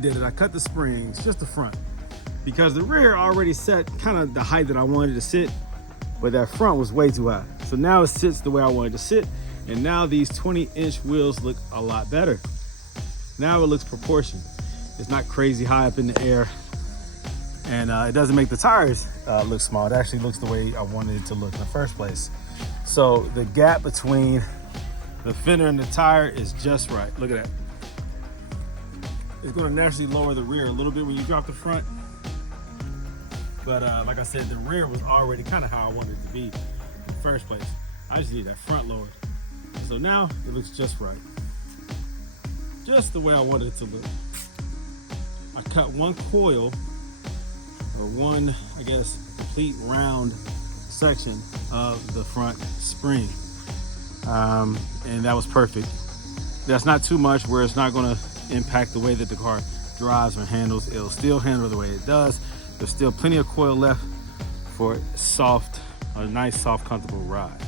did it. I cut the springs, just the front, because the rear already set kind of the height that I wanted to sit, but that front was way too high. So now it sits the way I wanted to sit, and now these 20-inch wheels look a lot better. Now it looks proportioned. It's not crazy high up in the air, and it doesn't make the tires look small. It actually looks the way I wanted it to look in the first place. So the gap between the fender and the tire is just right. Look at that. It's gonna naturally lower the rear a little bit when you drop the front. But like I said, the rear was already kind of how I wanted it to be in the first place. I just need that front lowered. So now it looks just right. Just the way I wanted it to look. I cut one coil, or one, I guess, complete round section of the front spring. And that was perfect. That's not too much where it's not gonna impact the way that the car drives or handles. It'll still handle the way it does. There's still plenty of coil left for a nice, soft, comfortable ride.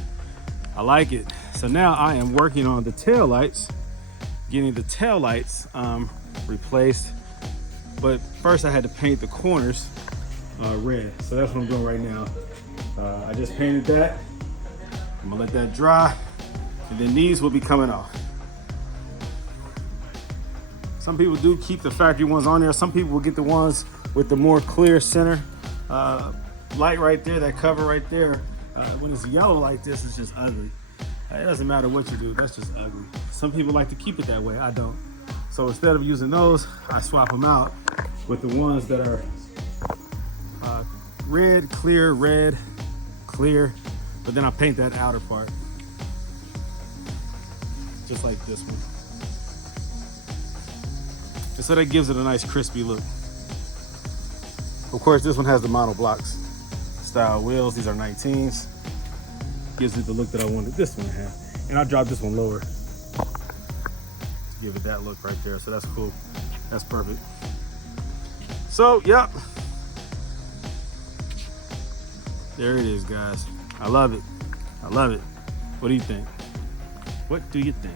I like it. So now I am working on the tail lights, getting the tail lights replaced. But first I had to paint the corners red. So that's what I'm doing right now. I just painted that. I'm gonna let that dry, and then these will be coming off. Some people do keep the factory ones on there. Some people will get the ones with the more clear center light right there, that cover right there. When it's yellow like this, it's just ugly. It doesn't matter what you do, that's just ugly. Some people like to keep it that way, I don't. So instead of using those, I swap them out with the ones that are red, clear, but then I paint that outer part. Just like this one. And so that gives it a nice crispy look. Of course, this one has the monoblocks style wheels. These are 19s. Gives it the look that I wanted this one to have. And I dropped this one lower. Give it that look right there. So that's cool. That's perfect. So, yep. There it is, guys. I love it. I love it. What do you think? What do you think?